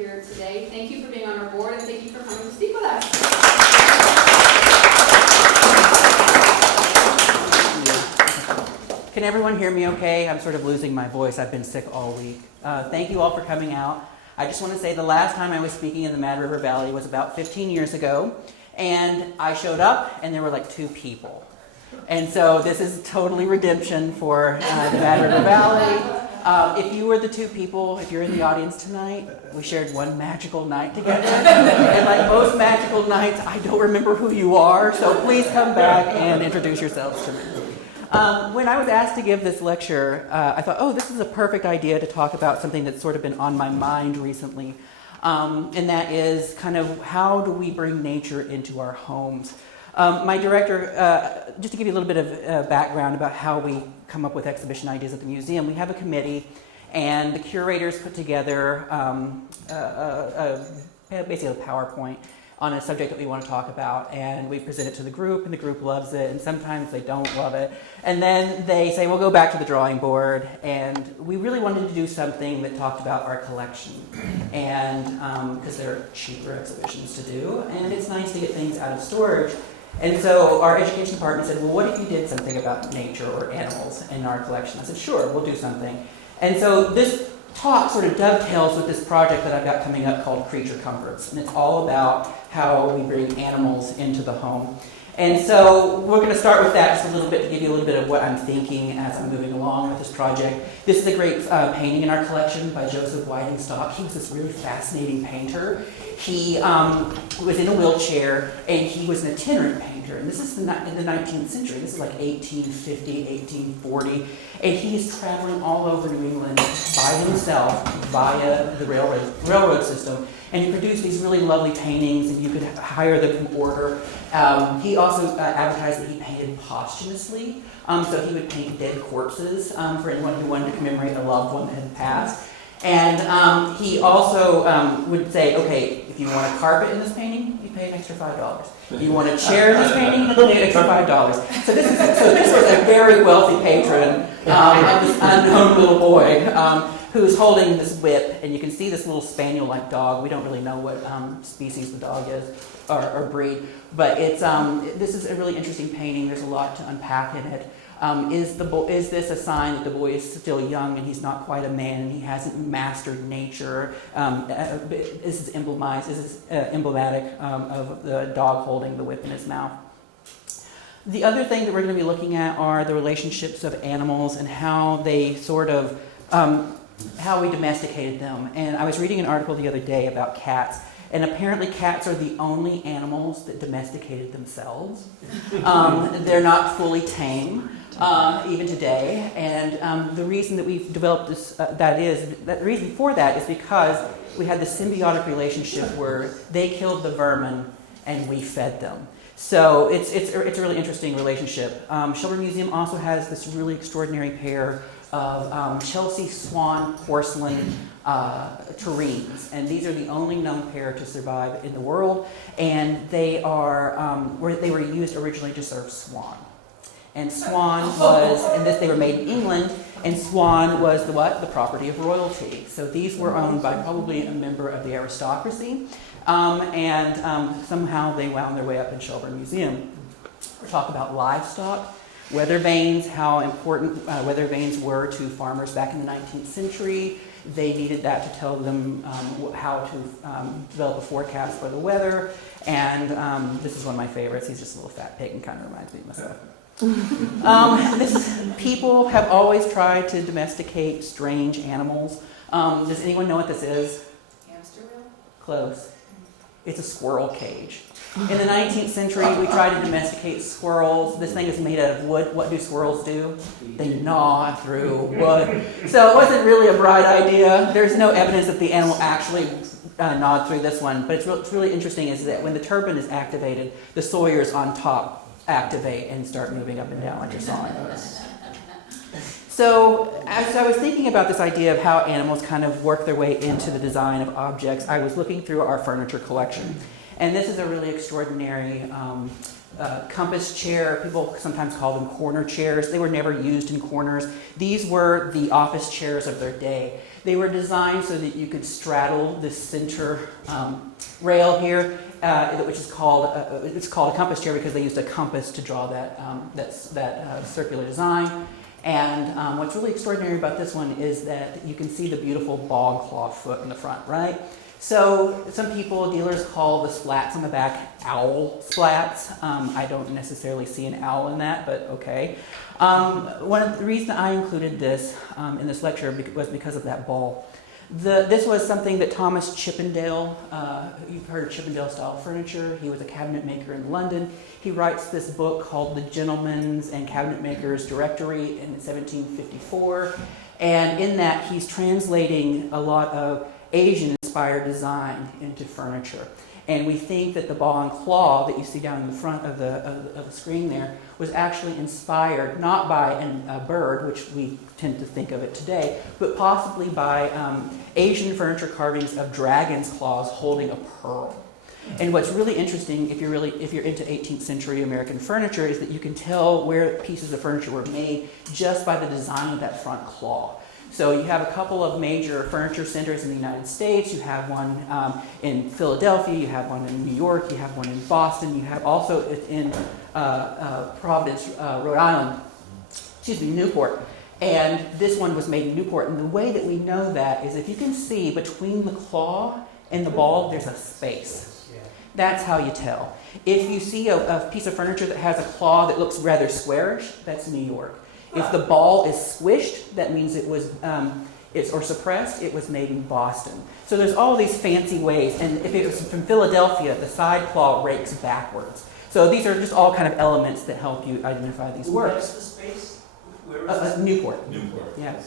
here today. Thank you for being on our board, and thank you for coming to speak with us. Can everyone hear me okay? I'm sort of losing my voice. I've been sick all week. Thank you all for coming out. I just want to say the last time I was speaking in the Mad River Valley was about 15 years ago, and I showed up and there were like 2 people. And so this is totally redemption for the Mad River Valley. If you were the 2 people, if you're in the audience tonight, we shared one magical night together. And like most magical nights, I don't remember who you are, so please come back and introduce yourselves to me. When I was asked to give this lecture, I thought, oh, this is a perfect idea to talk about something that's sort of been on my mind recently. And that is kind of how do we bring nature into our homes? My director, just to give you a little bit of background about how we come up with exhibition ideas at the museum, we have a committee, and the curators put together basically a PowerPoint on a subject that we want to talk about, and we present it to the group, and the group loves it, and sometimes they don't love it. And then they say, we'll go back to the drawing board, and we really wanted to do something that talked about our collection, and because they're cheaper exhibitions to do, and it's nice to get things out of storage. And so our education department said, well, what if you did something about nature or animals in our collection? I said, sure, we'll do something. And so this talk sort of dovetails with this project that I've got coming up called Creature Comforts, and it's all about how we bring animals into the home. And so we're going to start with that just a little bit to give you a little bit of what I'm thinking as I'm moving along with this project. This is a great painting in our collection by Joseph Weidenstock. He was this really fascinating painter. He was in a wheelchair, and he was an itinerant painter. And this is in the 19th century. This is like 1850, 1840. And he's traveling all over New England by himself via the railroad system. And he produced these really lovely paintings, and you could hire them from order. He also advertised that he painted posthumously. So he would paint dead corpses for anyone who wanted to commemorate a loved one that had passed. And he also would say, okay, if you want a carpet in this painting, you pay an extra $5. If you want a chair in this painting, you pay an extra $5. So this was a very wealthy patron of this unknown little boy who's holding this whip, and you can see this little spaniel-like dog. We don't really know what species the dog is or breed, but this is a really interesting painting. There's a lot to unpack in it. Is this a sign that the boy is still young and he's not quite a man and he hasn't mastered nature? This is emblematic of the dog holding the whip in his mouth. The other thing that we're going to be looking at are the relationships of animals and how they sort of how we domesticated them. And I was reading an article the other day about cats, and apparently cats are the only animals that domesticated themselves. They're not fully tame, even today. And the reason that we've developed this, the reason for that is because we had this symbiotic relationship where they killed the vermin and we fed them. So it's a really interesting relationship. Shelburne Museum also has this really extraordinary pair of Chelsea swan porcelain tureens, and these are the only known pair to survive in the world, and they were used originally to serve swan. And swan was, they were made in England, and swan was the property of royalty. So these were owned by probably a member of the aristocracy, and somehow they wound their way up in Shelburne Museum. We'll talk about livestock. Weather vanes, how important weather vanes were to farmers back in the 19th century. They needed that to tell them how to develop a forecast for the weather. And this is one of my favorites. He's just a little fat pig and kind of reminds me of myself. People have always tried to domesticate strange animals. Does anyone know what this is? Hamster wheel? Close. It's a squirrel cage. In the 19th century, we tried to domesticate squirrels. This thing is made out of wood. What do squirrels do? They gnaw through wood. So it wasn't really a bright idea. There's no evidence that the animal actually gnawed through this one. But what's really interesting is that when the turbine is activated, the sawyers on top activate and start moving up and down like you're sawing those. So as I was thinking about this idea of how animals kind of work their way into the design of objects, I was looking through our furniture collection. And this is a really extraordinary compass chair. People sometimes call them corner chairs. They were never used in corners. These were the office chairs of their day. They were designed so that you could straddle this center rail here, which is called it's called a compass chair because they used a compass to draw that circular design. And what's really extraordinary about this one is that you can see the beautiful bog claw foot in the front, right? So some dealers call the slats on the back owl slats. I don't necessarily see an owl in that, but okay. One of the reasons I included this in this lecture was because of that ball. This was something that Thomas Chippendale, you've heard of Chippendale style furniture. He was a cabinet maker in London. He writes this book called The Gentleman's and Cabinet Maker's Directory in 1754. And in that, he's translating a lot of Asian-inspired design into furniture. And we think that the ball and claw that you see down in the front of the screen there was actually inspired not by a bird, which we tend to think of it today, but possibly by Asian furniture carvings of dragon's claws holding a pearl. And what's really interesting, if you're into 18th century American furniture, is that you can tell where pieces of furniture were made just by the design of that front claw. So you have a couple of major furniture centers in the United States. You have one in Philadelphia, you have one in New York, you have one in Boston, you have also in Providence, Rhode Island, Newport. And this one was made in Newport. And the way that we know that is if you can see between the claw and the ball, there's a space. That's how you tell. If you see a piece of furniture that has a claw that looks rather squarish, that's New York. If the ball is squished, that means it was, or suppressed, it was made in Boston. So there's all these fancy ways. And if it was from Philadelphia, the side claw rakes backwards. So these are just all kind of elements that help you identify these works. Where's the space? Where is Newport. Newport. Yeah.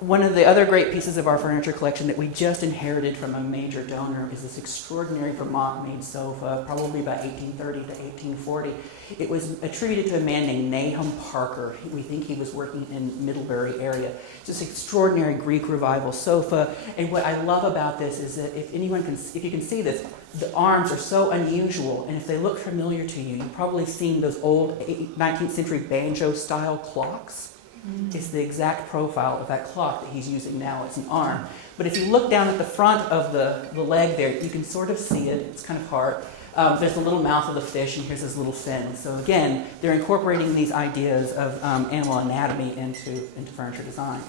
One of the other great pieces of our furniture collection that we just inherited from a major donor is this extraordinary Vermont-made sofa, probably about 1830 to 1840. It was attributed to a man named Nahum Parker. We think he was working in Middlebury area. It's this extraordinary Greek revival sofa. And what I love about this is that if you can see this, the arms are so unusual. And if they look familiar to you, you've probably seen those old 19th century banjo-style clocks. It's the exact profile of that clock that he's using now. It's an arm. But if you look down at the front of the leg there, you can sort of see it. It's kind of hard. There's the little mouth of the fish, and here's his little fin. So again, they're incorporating these ideas of animal anatomy into furniture design.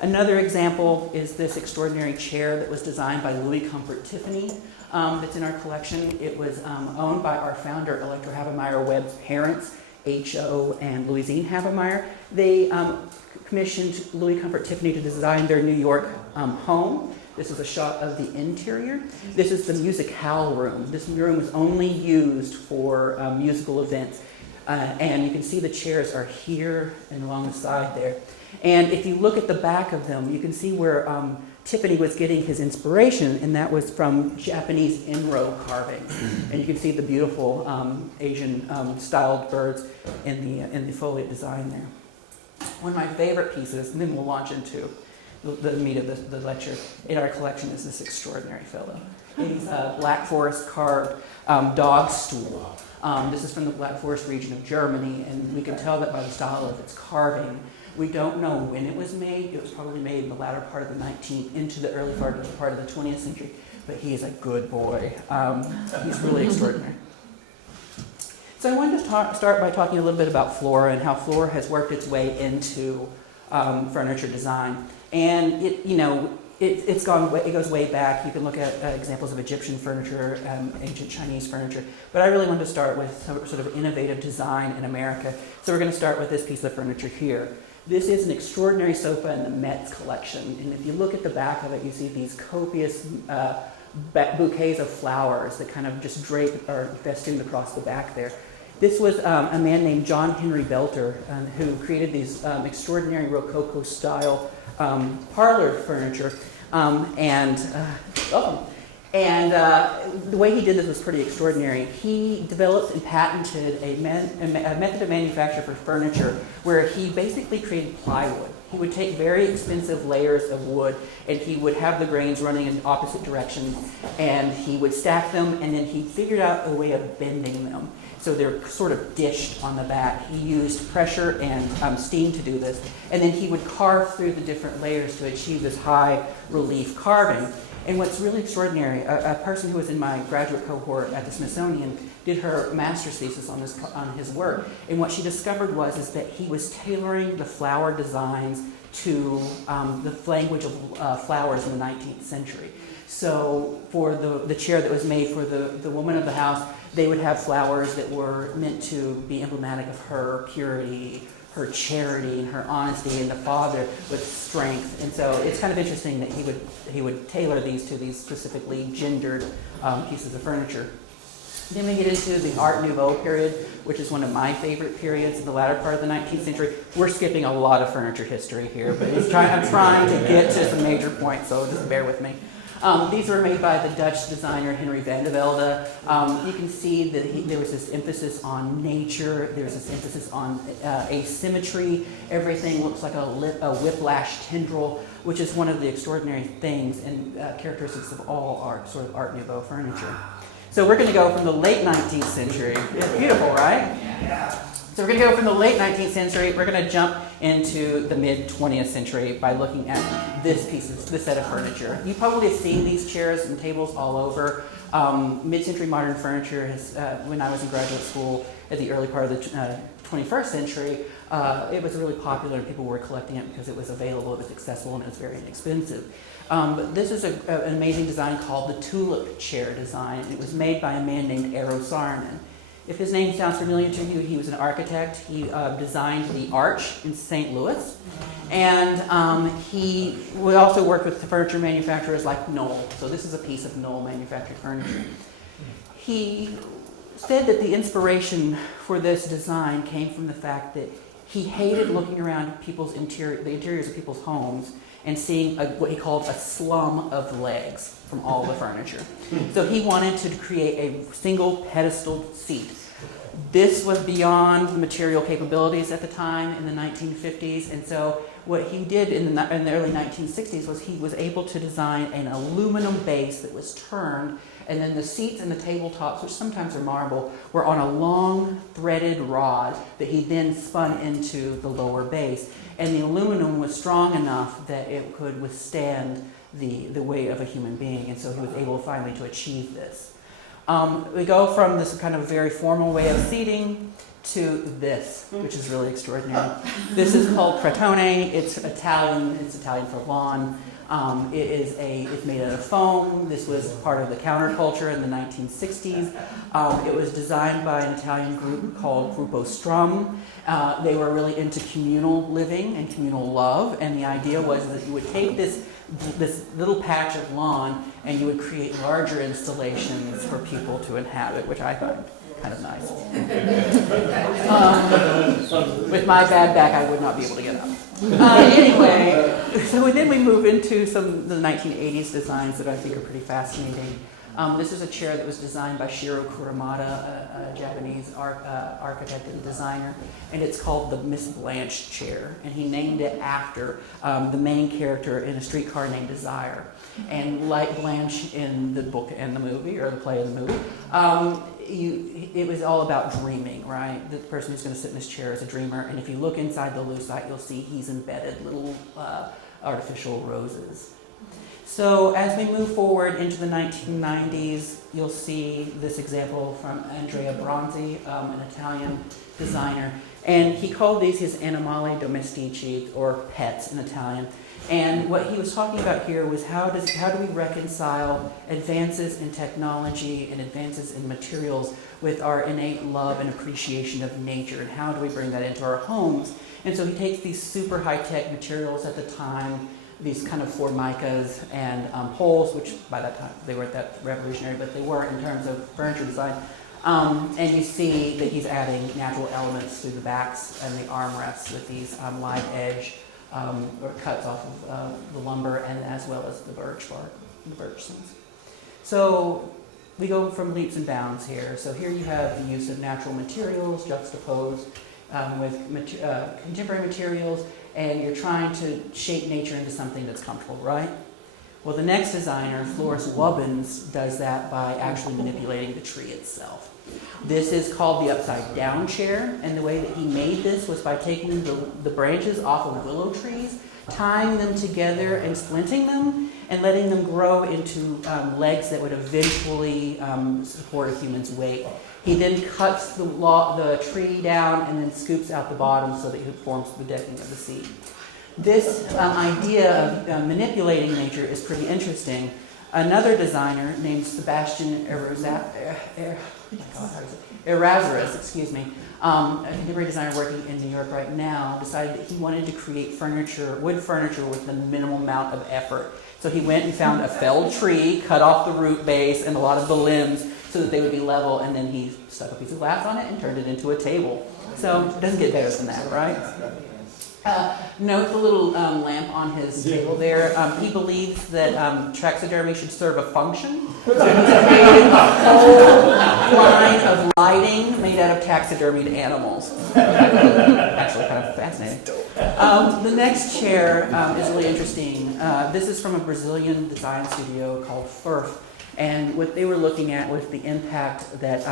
Another example is this extraordinary chair that was designed by Louis Comfort Tiffany that's in our collection. It was owned by our founder, Electra Havemeyer Webb's parents, H.O. and Louisine Havemeyer. They commissioned Louis Comfort Tiffany to design their New York home. This is a shot of the interior. This is the musicale room. This room is only used for musical events. And you can see the chairs are here and along the side there. And if you look at the back of them, you can see where Tiffany was getting his inspiration, and that was from Japanese in-row carving. And you can see the beautiful Asian-styled birds in the foliate design there. One of my favorite pieces, and then we'll launch into the meat of the lecture, in our collection is this extraordinary fellow. He's a Black Forest carved dog stool. This is from the Black Forest region of Germany, and we can tell that by the style of its carving. We don't know when it was made. It was probably made in the latter part of the 19th into the early part of the 20th century, but he is a good boy. He's really extraordinary. So I wanted to start by talking a little bit about flora and how flora has worked its way into furniture design. And it goes way back. You can look at examples of Egyptian furniture, ancient Chinese furniture. But I really wanted to start with some sort of innovative design in America. So we're going to start with this piece of furniture here. This is an extraordinary sofa in the Met's collection. And if you look at the back of it, you see these copious bouquets of flowers that kind of just drape or festooned across the back there. This was a man named John Henry Belter who created these extraordinary Rococo-style parlor furniture. The way he did this was pretty extraordinary. He developed and patented a method of manufacture for furniture where he basically created plywood. he would take very expensive layers of wood and he would have the grains running in opposite directions and he would stack them and then he figured out a way of bending them. So they're sort of dished on the back. He used pressure and steam to do this. And then he would carve through the different layers to achieve this high relief carving. And what's really extraordinary, a person who was in my graduate cohort at the Smithsonian did her master's thesis on his work. And what she discovered is that he was tailoring the flower designs to the language of flowers in the 19th century. So for the chair that was made for the woman of the house, they would have flowers that were meant to be emblematic of her purity, her charity, and her honesty, and the father with strength. And so it's kind of interesting that he would tailor these to these specifically gendered pieces of furniture. Then we get into the Art Nouveau period, which is one of my favorite periods in the latter part of the 19th century. We're skipping a lot of furniture history here, but I'm trying to get to some major points, so just bear with me. These were made by the Dutch designer Henry van de Velde. You can see that there was this emphasis on nature. There's this emphasis on asymmetry. Everything looks like a whiplash tendril, which is one of the extraordinary things and characteristics of all sort of Art Nouveau furniture. So we're going to go from the late 19th century. Beautiful, right? Yeah. So we're going to go from the late 19th century. We're going to jump into the mid 20th century by looking at this set of furniture. You probably have seen these chairs and tables all over. Mid-century modern furniture has, when I was in graduate school at the early part of the 21st century, it was really popular and people were collecting it because it was available, it was accessible, and it was very inexpensive. But this is an amazing design called the tulip chair design. It was made by a man named Eero Saarinen. If his name sounds familiar to you, he was an architect. He designed the Arch in St. Louis. And he also worked with furniture manufacturers like Knoll. So this is a piece of Knoll manufactured furniture. He said that the inspiration for this design came from the fact that he hated looking around the interiors of people's homes and seeing what he called a slum of legs from all the furniture. So he wanted to create a single pedestal seat. This was beyond the material capabilities at the time in the 1950s, and so what he did in the early 1960s was he was able to design an aluminum base that was turned, and then the seats and the tabletops, which sometimes are marble, were on a long threaded rod that he then spun into the lower base. And the aluminum was strong enough that it could withstand the weight of a human being, and so he was able finally to achieve this. We go from this kind of very formal way of seating to this, which is really extraordinary. This is called Pratone. It's Italian for lawn. It's made out of foam. This was part of the counterculture in the 1960s. It was designed by an Italian group called Gruppo Strum. They were really into communal living and communal love, and the idea was that you would take this little patch of lawn and you would create larger installations for people to inhabit, which I find kind of nice. With my bad back, I would not be able to get up. Anyway, so then we move into some of the 1980s designs that I think are pretty fascinating. This is a chair that was designed by Shiro Kuramada, a Japanese architect and designer, and it's called the Miss Blanche chair, and he named it after the main character in A Streetcar Named Desire. And like Blanche in the book and the movie, or the play and the movie, it was all about dreaming, right? The person who's going to sit in this chair is a dreamer, and if you look inside the lucite, you'll see he's embedded little artificial roses. So as we move forward into the 1990s, you'll see this example from Andrea Bronzi, an Italian designer, and he called these his animali domestici, or pets in Italian. And what he was talking about here was how do we reconcile advances in technology and advances in materials with our innate love and appreciation of nature, and how do we bring that into our homes? And so he takes these super high-tech materials at the time, these kind of formicas and poles, which by that time they weren't that revolutionary, but they were in terms of furniture design. And you see that he's adding natural elements through the backs and the armrests with these live edge or cuts off of the lumber, and as well as the birch bark, the birch stems. So we go from leaps and bounds here. So here you have the use of natural materials juxtaposed with contemporary materials, and you're trying to shape nature into something that's comfortable, right? Well, the next designer, Floris Wubbens, does that by actually manipulating the tree itself. This is called the upside down chair, and the way that he made this was by taking the branches off of willow trees, tying them together and splinting them, and letting them grow into legs that would eventually support a human's weight. He then cuts the tree down and then scoops out the bottom so that it forms the decking of the seat. This idea of manipulating nature is pretty interesting. Another designer named Sebastian Errázuriz, excuse me, a contemporary designer working in New York right now, decided that he wanted to create furniture, wood furniture, with the minimal amount of effort. So he went and found a felled tree, cut off the root base and a lot of the limbs so that they would be level, and then he stuck a piece of glass on it and turned it into a table. So it doesn't get better than that, right? Note the little lamp on his table there. He believes that taxidermy should serve a function. So he's created a whole line of lighting made out of taxidermied animals. Actually kind of fascinating. The next chair is really interesting. This is from a Brazilian design studio called FURF. And what they were looking at was the impact that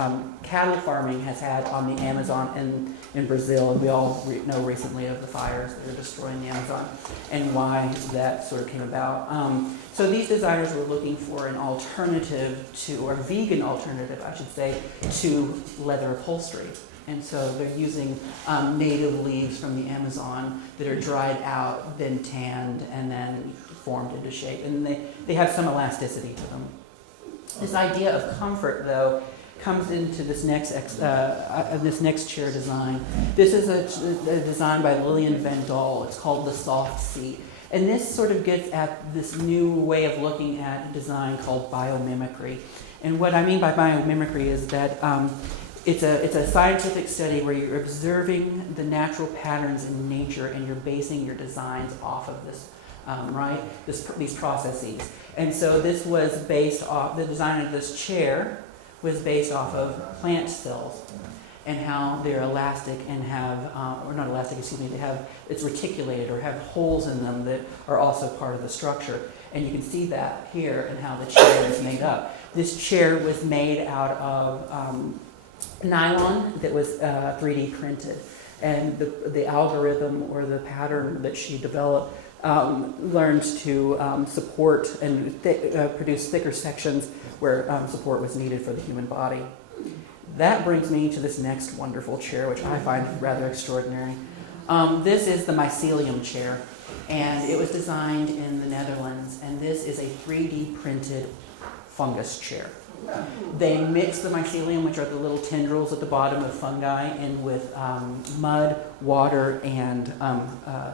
cattle farming has had on the Amazon in Brazil. And we all know recently of the fires that are destroying the Amazon and why that sort of came about. So these designers were looking for an alternative to, or a vegan alternative, I should say, to leather upholstery. And so they're using native leaves from the Amazon that are dried out, then tanned, and then formed into shape. And they have some elasticity to them. This idea of comfort, though, comes into this next chair design. This is a design by Lillian Van Dahl. It's called the Soft Seat. And this sort of gets at this new way of looking at design called biomimicry. And what I mean by biomimicry is that it's a scientific study where you're observing the natural patterns in nature and you're basing your designs off of this. These processes. And so this was based off, the design of this chair was based off of plant cells and how they're elastic and have, or not elastic, it's reticulated or have holes in them that are also part of the structure. And you can see that here and how the chair is made up. This chair was made out of nylon that was 3D printed. And the algorithm or the pattern that she developed learned to support and produce thicker sections where support was needed for the human body. That brings me to this next wonderful chair, which I find rather extraordinary. This is the mycelium chair, and it was designed in the Netherlands, and this is a 3D printed fungus chair. They mix the mycelium, which are the little tendrils at the bottom of fungi, in with mud, water, and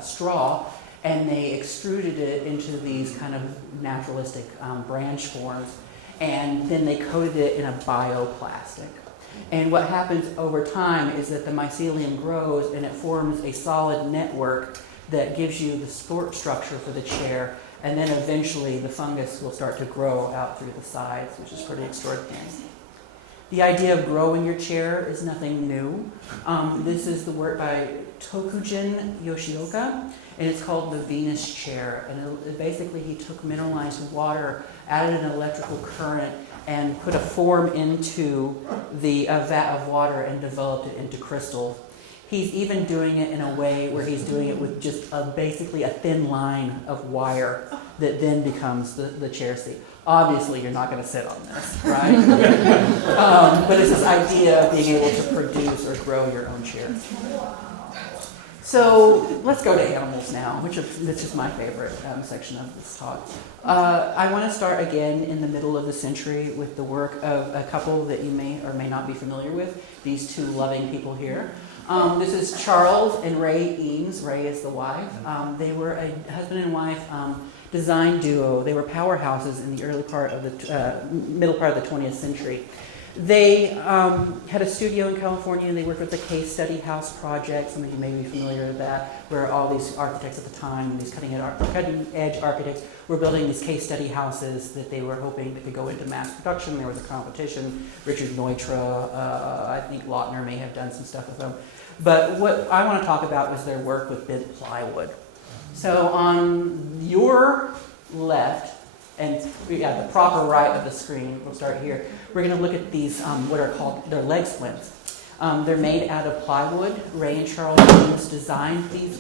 straw, and they extruded it into these kind of naturalistic branch forms, and then they coated it in a bioplastic. And what happens over time is that the mycelium grows and it forms a solid network that gives you the support structure for the chair, and then eventually the fungus will start to grow out through the sides, which is pretty extraordinary. The idea of growing your chair is nothing new. This is the work by Tokujin Yoshioka, and it's called the Venus chair. And basically he took mineralized water, added an electrical current, and put a form into the vat of water and developed it into crystal. He's even doing it in a way where he's doing it with just basically a thin line of wire that then becomes the chair seat. Obviously, you're not going to sit on this, right? But it's this idea of being able to produce or grow your own chair. So let's go to animals now, which is my favorite section of this talk. I want to start again in the middle of the century with the work of a couple that you may or may not be familiar with, these two loving people here. This is Charles and Ray Eames. Ray is the wife. They were a husband and wife design duo. They were powerhouses in the middle part of the 20th century. They had a studio in California, and they worked with the Case Study House project. Some of you may be familiar with that, where all these architects at the time, these cutting-edge architects, were building these case study houses that they were hoping that could go into mass production. There was a competition. Richard Neutra, I think Lautner may have done some stuff with them. But what I want to talk about was their work with bent plywood. So on your left, and the proper right of the screen, we'll start here, we're going to look at these, what are called, they're leg splints. They're made out of plywood. Ray and Charles James designed these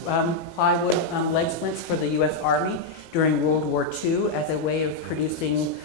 plywood leg splints for the U.S. Army during World War II as a way of producing,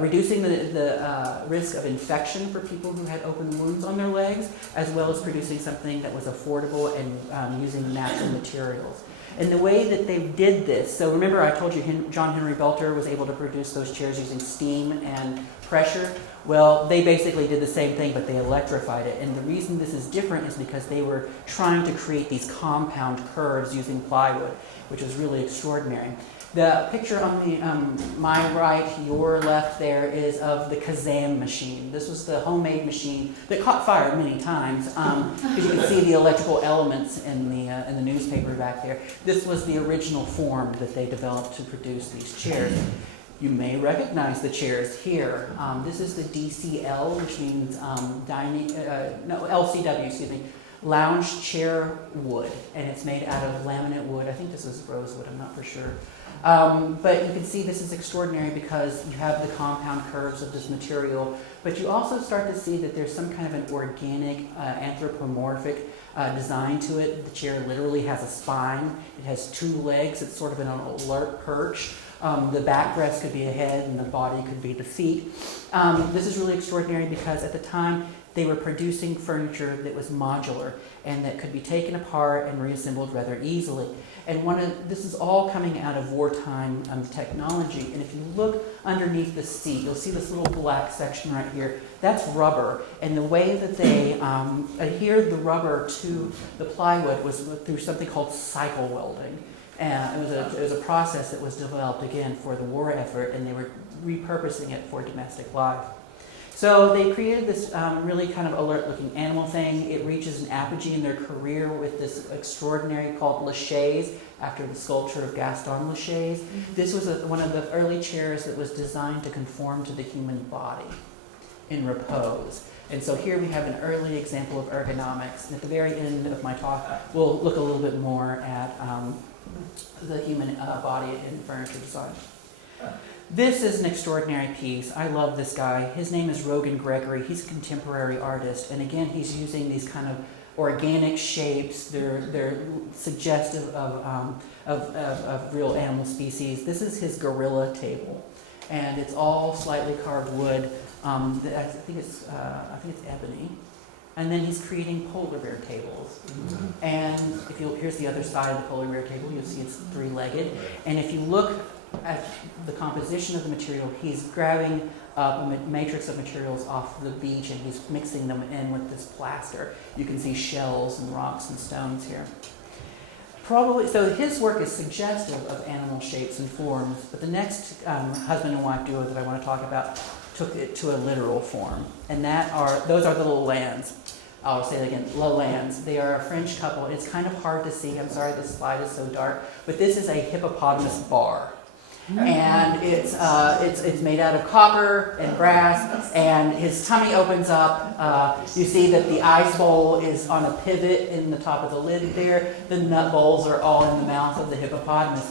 reducing the risk of infection for people who had open wounds on their legs, as well as producing something that was affordable and using natural materials. And the way that they did this, so remember I told you John Henry Belter was able to produce those chairs using steam and pressure? Well, they basically did the same thing, but they electrified it. And the reason this is different is because they were trying to create these compound curves using plywood, which is really extraordinary. The picture on the my right, your left there, is of the Kazam machine. This was the homemade machine that caught fire many times, because you can see the electrical elements in the newspaper back there. This was the original form that they developed to produce these chairs. You may recognize the chairs here. This is the DCL, which means LCW, excuse me, lounge chair wood, and it's made out of laminate wood. I think this is rosewood, I'm not for sure. But you can see this is extraordinary because you have the compound curves of this material, but you also start to see that there's some kind of an organic, anthropomorphic design to it. The chair literally has a spine. It has two legs. It's sort of an alert perch. The backrest could be a head and the body could be the feet. This is really extraordinary because at the time they were producing furniture that was modular and that could be taken apart and reassembled rather easily. And this is all coming out of wartime technology. And if you look underneath the seat, you'll see this little black section right here. That's rubber. And the way that they adhered the rubber to the plywood was through something called cycle welding. And it was a process that was developed, again, for the war effort, and they were repurposing it for domestic life. So they created this really kind of alert-looking animal thing. It reaches an apogee in their career with this extraordinary called Lachaise, after the sculpture of Gaston Lachaise. This was one of the early chairs that was designed to conform to the human body in repose. And so here we have an early example of ergonomics. And at the very end of my talk, we'll look a little bit more at the human body in furniture design. This is an extraordinary piece. I love this guy. His name is Rogan Gregory. He's a contemporary artist. And again, he's using these kind of organic shapes. They're suggestive of real animal species. This is his gorilla table. And it's all slightly carved wood. I think it's ebony. And then he's creating polar bear tables. Mm-hmm. And here's the other side of the polar bear table. You'll see it's three-legged. And if you look at the composition of the material, he's grabbing a matrix of materials off the beach and he's mixing them in with this plaster. You can see shells and rocks and stones here. So his work is suggestive of animal shapes and forms, but the next husband and wife duo that I want to talk about took it to a literal form, and those are the Lalandes. I'll say it again, Lalandes. They are a French couple. It's kind of hard to see. I'm sorry this slide is so dark, but this is a hippopotamus bar. And it's made out of copper and brass, and his tummy opens up. You see that the ice bowl is on a pivot in the top of the lid there. The nut bowls are all in the mouth of the hippopotamus.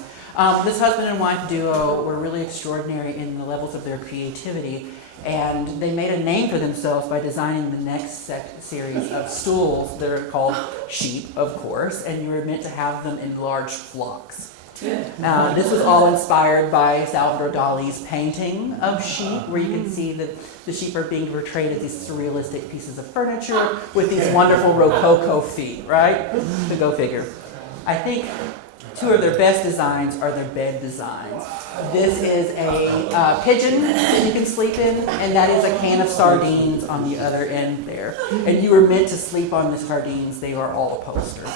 This husband and wife duo were really extraordinary in the levels of their creativity, and they made a name for themselves by designing the next series of stools that are called sheep, of course, and you were meant to have them in large flocks. This was all inspired by Salvador Dali's painting of sheep, where you can see that the sheep are being portrayed as these surrealistic pieces of furniture with these wonderful rococo feet, right? So go figure. I think two of their best designs are their bed designs. This is a pigeon that you can sleep in, and that is a can of sardines on the other end there. And you were meant to sleep on the sardines. They are all upholstered.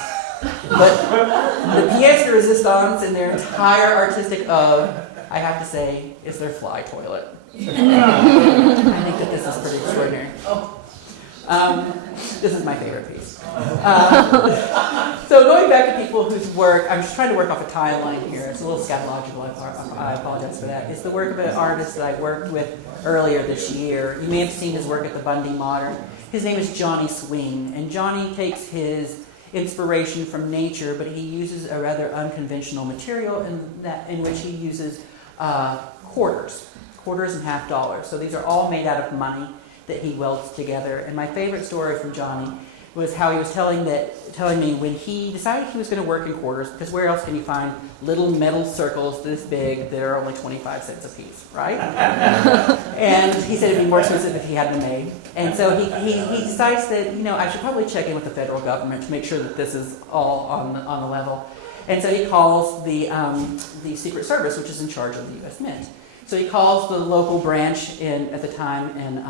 But the pièce de résistance in their entire artistic I have to say, is their fly toilet. I think that this is pretty extraordinary. This is my favorite piece. So going back to people whose work, I'm just trying to work off a timeline here. It's a little scatological, I apologize for that. It's the work of an artist that I worked with earlier this year. You may have seen his work at the Bundy Modern. His name is Johnny Swing, and Johnny takes his inspiration from nature, but he uses a rather unconventional material in which he uses quarters and half dollars. So these are all made out of money that he welds together. And my favorite story from Johnny was how he was telling me when he decided he was going to work in quarters, because where else can you find little metal circles this big that are only 25 cents a piece, right? And he said it'd be more expensive if he had them made. And so he decides that, I should probably check in with the federal government to make sure that this is all on the level. And so he calls the Secret Service, which is in charge of the U.S. Mint. So he calls the local branch at the time in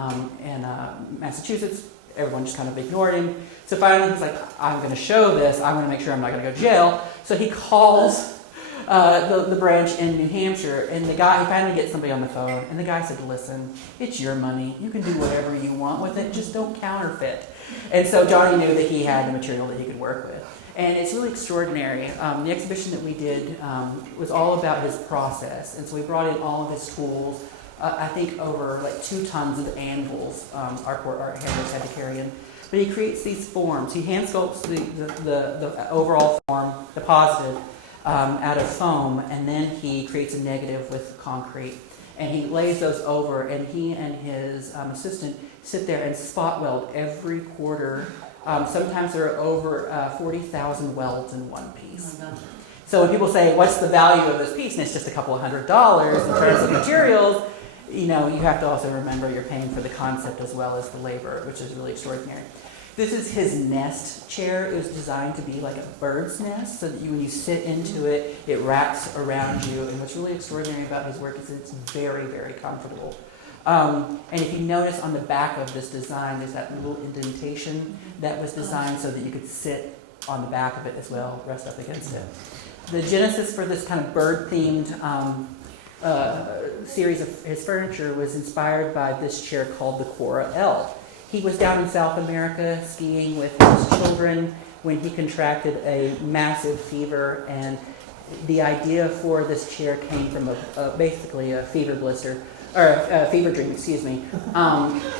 Massachusetts. Everyone just kind of ignored him. So finally he's like, I'm going to show this. I'm going to make sure I'm not going to go to jail. So he calls the branch in New Hampshire, and he finally gets somebody on the phone, and the guy said, listen, it's your money. You can do whatever you want with it. Just don't counterfeit. And so Johnny knew that he had the material that he could work with. And it's really extraordinary. The exhibition that we did was all about his process. And so we brought in all of his tools. I think over like 2 tons of anvils our poor art handlers had to carry in. But he creates these forms. He hand sculpts the overall form, the positive, out of foam, and then he creates a negative with concrete. And he lays those over, and he and his assistant sit there and spot weld every quarter. Sometimes there are over 40,000 welds in one piece. So when people say, what's the value of this piece? And it's just a couple of $100 in terms of materials, you have to also remember you're paying for the concept as well as the labor, which is really extraordinary. This is his nest chair. It was designed to be like a bird's nest, so that when you sit into it, it wraps around you. And what's really extraordinary about his work is that it's very, very comfortable. And if you notice on the back of this design, there's that little indentation that was designed so that you could sit on the back of it as well, rest up against it. The genesis for this kind of bird-themed series of his furniture was inspired by this chair called the Kory W. He was down in South America skiing with his children when he contracted a massive fever, and the idea for this chair came from basically a fever blister. Or a fever dream, excuse me.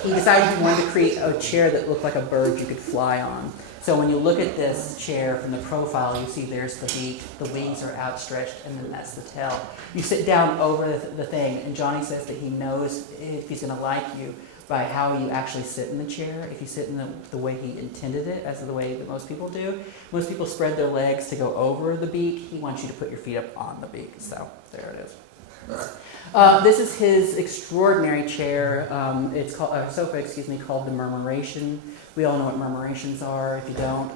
He decided he wanted to create a chair that looked like a bird you could fly on. So when you look at this chair from the profile, you see there's the beak, the wings are outstretched, and then that's the tail. You sit down over the thing, and Johnny says that he knows if he's going to like you by how you actually sit in the chair. If you sit in the way he intended it, as the way that most people do. Most people spread their legs to go over the beak. He wants you to put your feet up on the beak. So there it is. This is his extraordinary chair. It's called a sofa, called the Murmuration. We all know what murmurations are. If you don't,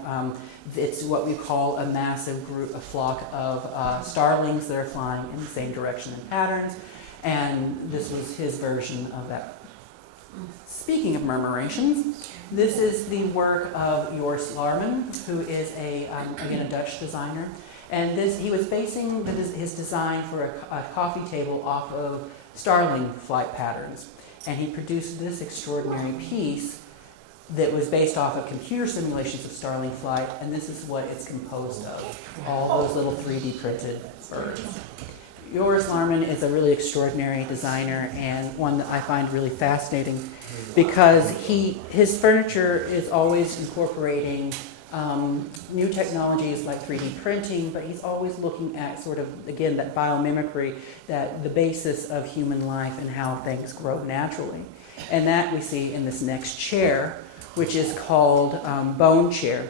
it's what we call a massive group, a flock of starlings that are flying in the same direction and patterns. And this was his version of that. Speaking of murmurations, this is the work of Yestermorrow, who is again a Dutch designer. And he was basing his design for a coffee table off of starling flight patterns. And he produced this extraordinary piece that was based off of computer simulations of starling flight, and this is what it's composed of, all those little 3D printed birds. Yestermorrow is a really extraordinary designer, and one that I find really fascinating because his furniture is always incorporating new technologies like 3D printing, but he's always looking at sort of, again, that biomimicry, the basis of human life and how things grow naturally. And that we see in this next chair, which is called Bone Chair.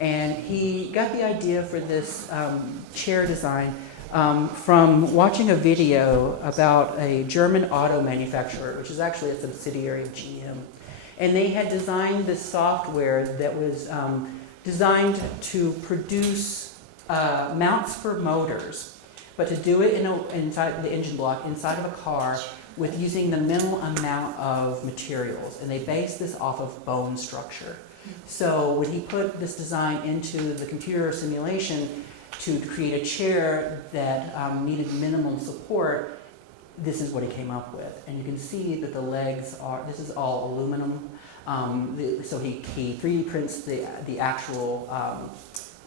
And he got the idea for this chair design from watching a video about a German auto manufacturer, which is actually a subsidiary of GM. And they had designed this software that was designed to produce mounts for motors, but to do it inside the engine block, inside of a car, with using the minimal amount of materials. And they based this off of bone structure. So when he put this design into the computer simulation to create a chair that needed minimal support, this is what he came up with. And you can see that the legs this is all aluminum. So he 3D prints the actual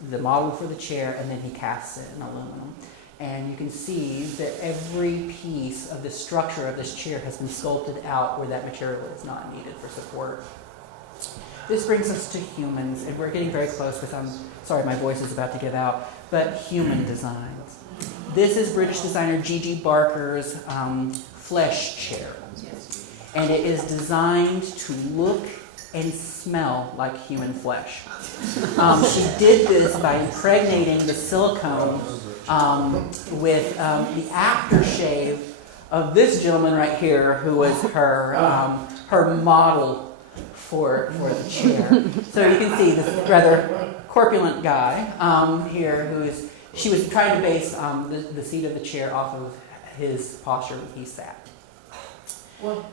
the model for the chair, and then he casts it in aluminum. And you can see that every piece of the structure of this chair has been sculpted out where that material is not needed for support. This brings us to humans, and we're getting very close with, sorry my voice is about to give out, but human designs. This is British designer G.G. Barker's flesh chair. And it is designed to look and smell like human flesh. She did this by impregnating the silicone with the aftershave of this gentleman right here, who was her model for the chair. So you can see this rather corpulent guy here she was trying to base the seat of the chair off of his posture when he sat.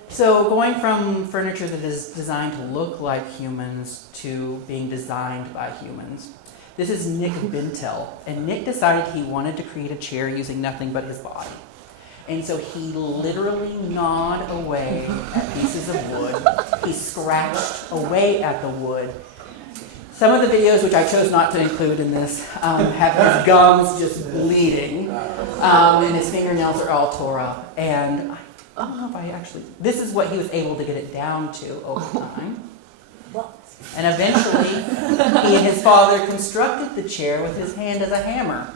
So going from furniture that is designed to look like humans to being designed by humans. This is Nick Bintel, and Nick decided he wanted to create a chair using nothing but his body. And so he literally gnawed away at pieces of wood. He scratched away at the wood. Some of the videos, which I chose not to include in this, have his gums just bleeding, and his fingernails are all tore up. And I don't know if I actually... This is what he was able to get it down to over time. And eventually, he and his father constructed the chair with his hand as a hammer,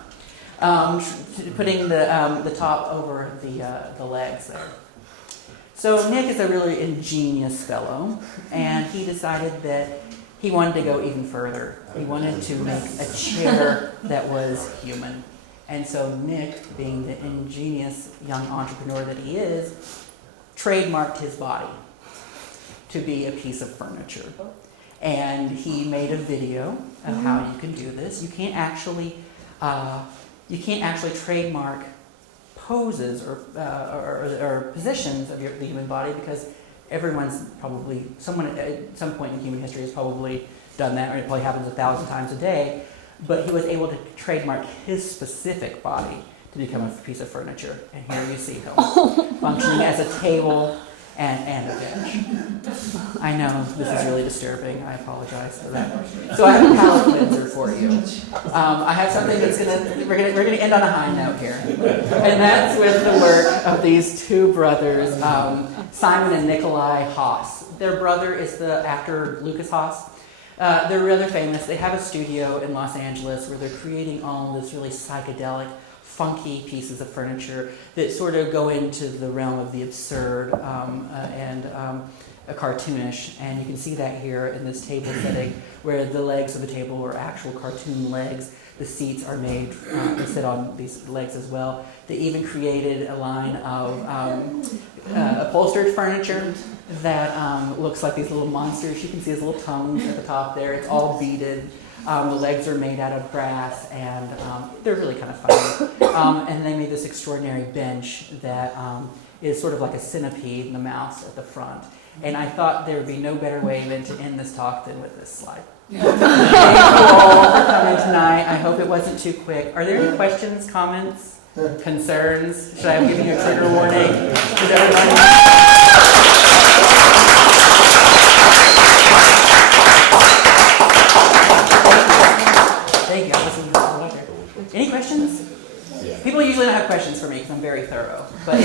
putting the top over the legs there. So Nick is a really ingenious fellow, and he decided that he wanted to go even further. He wanted to make a chair that was human. And so Nick, being the ingenious young entrepreneur that he is, trademarked his body to be a piece of furniture. And he made a video of how you can do this. You can't actually trademark poses or positions of the human body, because everyone's probably, someone at some point in human history has probably done that, or it probably happens 1,000 times a day. But he was able to trademark his specific body to become a piece of furniture. And here you see him functioning as a table and a bench. I know this is really disturbing. I apologize for that. So I have a palate cleanser for you. I have something that's we're gonna end on a high note here, and that's with the work of these two brothers, Simon and Nikolai Haas. Their brother is the actor Lucas Haas. They're rather famous. They have a studio in Los Angeles where they're creating all this really psychedelic, funky pieces of furniture that sort of go into the realm of the absurd and a cartoonish. And you can see that here in this table setting, where the legs of the table are actual cartoon legs. The seats are made to sit on these legs as well. They even created a line of upholstered furniture that looks like these little monsters. You can see his little tongues at the top there. It's all beaded. The legs are made out of brass, and they're really kind of funny. And they made this extraordinary bench that is sort of like a centipede and a mouse at the front. And I thought there would be no better way than to end this talk than with this slide. Thank you all for coming tonight. I hope it wasn't too quick. Are there any questions, comments, concerns? Should I have given you a trigger warning? Is everybody... Thank you. I listened to the lecture. Any questions? Yeah. People usually don't have questions for me because I'm very thorough. But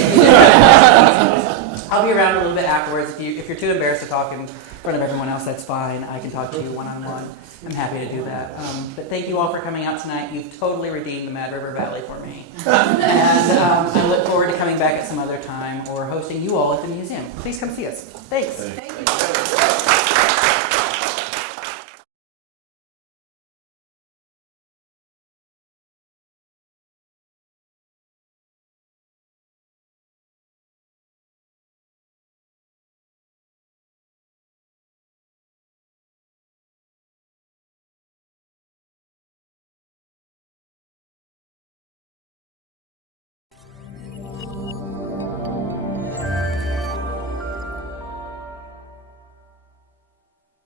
I'll be around a little bit afterwards. If you're too embarrassed to talk in front of everyone else, that's fine. I can talk to you one-on-one. I'm happy to do that. But thank you all for coming out tonight. You've totally redeemed the Mad River Valley for me. And I look forward to coming back at some other time or hosting you all at the museum. Please come see us. Thanks. Thank you.